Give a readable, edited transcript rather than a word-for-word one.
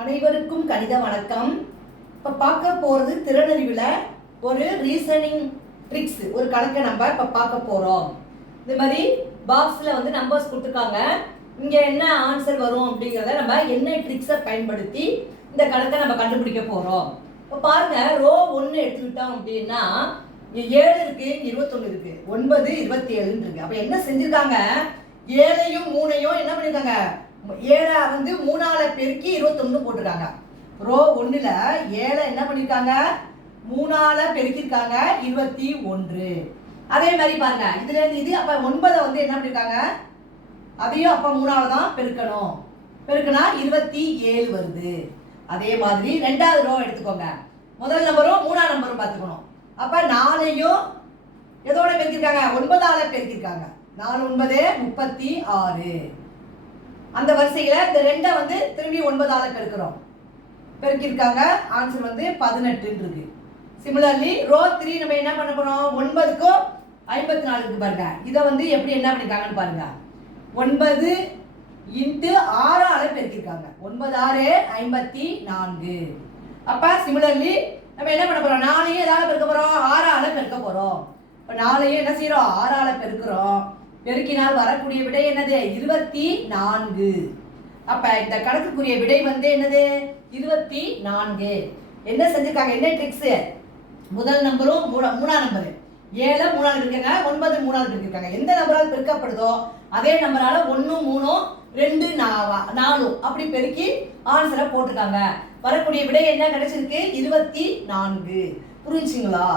அனைவருக்கும் கணித வணக்கம். இப்போ பார்க்க போகிறது திறனறிவில் ஒரு ரீசனிங் ட்ரிக்ஸ், ஒரு கணக்கை நம்ம இப்போ பார்க்க போகிறோம். இந்த மாதிரி பாக்ஸில் வந்து நம்பர்ஸ் கொடுத்துருக்காங்க. இங்கே என்ன ஆன்சர் வரும் அப்படிங்கிறத நம்ம என்ன ட்ரிக்ஸை பயன்படுத்தி இந்த கணக்கை நம்ம கண்டுபிடிக்க போகிறோம். இப்போ பாருங்க, ரோ 1 எடுத்துக்கிட்டோம் அப்படின்னா 7 இருக்கு, 21 இருக்கு, 9 27 இருக்கு. அப்போ என்ன செஞ்சிருக்காங்க, 7ஐயும் 3ஐயும் என்ன பண்ணிருக்காங்க, 7 வந்து 3ஆல பெருக்கி 21 போட்டுருக்காங்க. ரோ 1ல 7 என்ன பண்ணிருக்காங்க, 3ஆல பெருக்கிருக்காங்க 21. அதே மாதிரி பாருங்க, இதுல இருந்து இது அப்ப 9 வந்து என்ன பண்ணிருக்காங்க, அதையும் அப்ப 3ஆல தான் பெருக்கணும். பெருக்குனா 27 வருது. அதே மாதிரி ரெண்டாவது ரோ எடுத்துக்கோங்க. முதல் நம்பரும் 3ஆம் நம்பரும் பார்த்துக்கணும். அப்ப 4ஐயும் எதோட பெருக்கிருக்காங்க, 9ஆல பெருக்கிருக்காங்க. 4 9 36. அந்த வரிசையில இந்த 2 வந்து திரும்பி 9ஆல பெருக்கிறோம், பெருக்கிருக்காங்க. ஆன்சர் வந்து 18 இருக்கு. சிமிலர்லி ரோ 3 நம்ம என்ன பண்ண போறோம், 9க்கும் 54 இருக்கு பாருங்க. இதை வந்து எப்படி என்ன பண்ணிருக்காங்கன்னு பாருங்க. 9 இன்ட்டு 6ஆல பெருக்கிருக்காங்க. 9 6 54. அப்ப சிமிலர்லி நம்ம என்ன பண்ண போறோம், 4ஐயும் எதாவது பெருக்க போறோம், 6ஆல பெருக்க போறோம். இப்ப 4ஐயும் என்ன செய்யறோம், 6ஆல பெருக்கிறோம். பெருக்கினால் வரக்கூடிய விடை என்னது, 24. அப்ப இந்த கணக்குக்குரிய விடை வந்து என்னது, 24. என்ன செஞ்சிருக்காங்க, என்ன ட்ரிக்ஸ், முதல் நம்பரும் 3ஆம் நம்பர் 7 3ஆல் பெருக்காங்க, 9 3ஆல் பெருக்கிருக்காங்க. எந்த நம்பரால் பெருக்கப்படுதோ அதே நம்பரால 1 3 2 4 அப்படி பெருக்கி ஆன்சரை போட்டிருக்காங்க. வரக்கூடிய விடை என்ன கிடைச்சிருக்கு, 24. புரிஞ்சுங்களா?